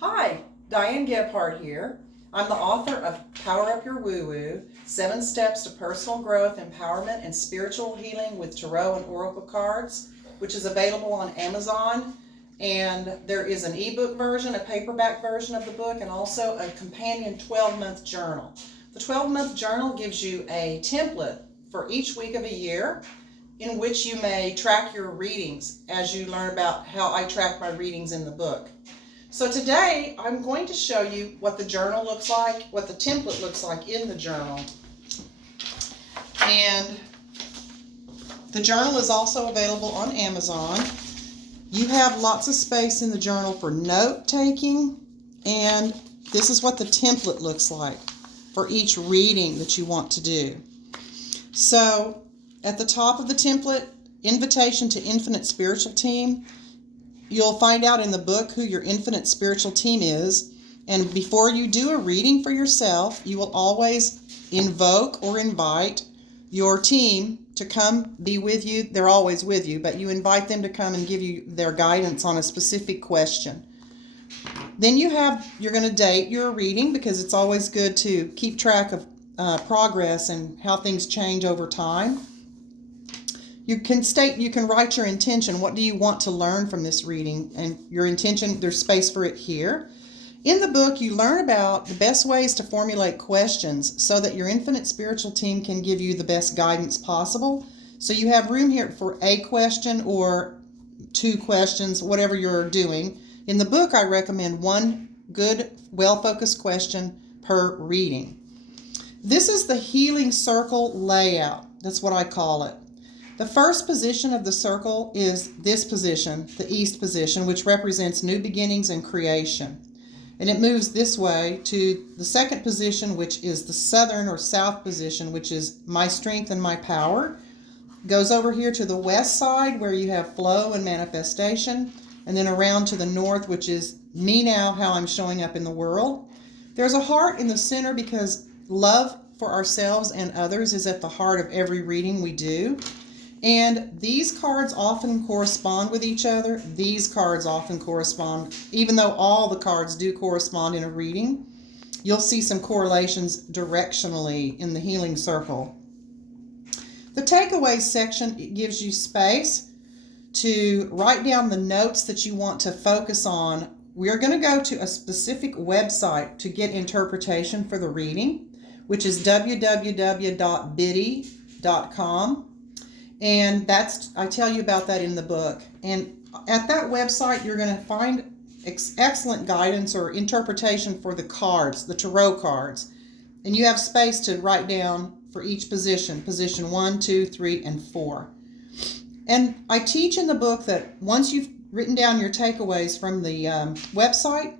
Hi, Diane Gebhardt here. I'm the author of Power Up Your Woo Woo, 7 Steps to Personal Growth, Empowerment, and Spiritual Healing with Tarot and Oracle Cards, which is available on Amazon. And there is an ebook version, a paperback version of the book, and also a companion 12-month journal. The 12-month journal gives you a template for each week of a year in which you may track your readings as you learn about how I track my readings in the book. So today I'm going to show you what the journal looks like, what the template looks like in the journal. And the journal is also available on Amazon. You have lots of space in the journal for note taking, and this is what the template looks like for each reading that you want to do. So at the top of the template, Invitation to Infinite Spiritual Team. You'll find out in the book who your infinite spiritual team is. And before you do a reading for yourself, you will always invoke or invite your team to come be with you. They're always with you, but you invite them to come and give you their guidance on a specific question. Then you're going to date your reading, because it's always good to keep track of progress and how things change over time. You can write your intention. What do you want to learn from this reading? And your intention, there's space for it here. In the book, you learn about the best ways to formulate questions so that your infinite spiritual team can give you the best guidance possible. So you have room here for a question or 2 questions, whatever you're doing. In the book, I recommend 1 good, well-focused question per reading. This is the healing circle layout. That's what I call it. The first position of the circle is this position, the east position, which represents new beginnings and creation. And it moves this way to the second position, which is the southern or south position, which is my strength and my power. Goes over here to the west side, where you have flow and manifestation, and then around to the north, which is me now, how I'm showing up in the world. There's a heart in the center because love for ourselves and others is at the heart of every reading we do. And these cards often correspond with each other. These cards often correspond, even though all the cards do correspond in a reading. You'll see some correlations directionally in the healing circle. The takeaways section gives you space to write down the notes that you want to focus on. We're going to go to a specific website to get interpretation for the reading, which is www.biddy.com. And I tell you about that in the book. And at that website, you're going to find excellent guidance or interpretation for the cards, the tarot cards. And you have space to write down for each position 1, 2, 3, and 4. And I teach in the book that once you've written down your takeaways from the website,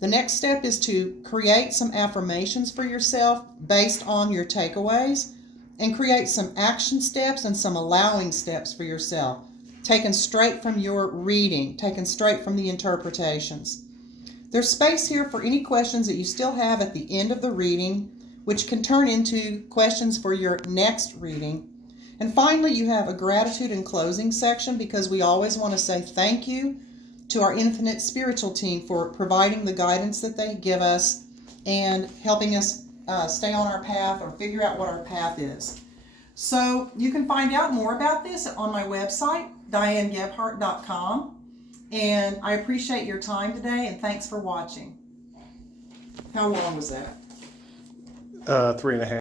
the next step is to create some affirmations for yourself based on your takeaways, and create some action steps and some allowing steps for yourself, taken straight from your reading, taken straight from the interpretations. There's space here for any questions that you still have at the end of the reading, which can turn into questions for your next reading. And finally, you have a gratitude and closing section, because we always want to say thank you to our infinite spiritual team for providing the guidance that they give us and helping us stay on our path or figure out what our path is. So you can find out more about this on my website, DianeGebhardt.com. And I appreciate your time today, and thanks for watching. How long was that? 3.5.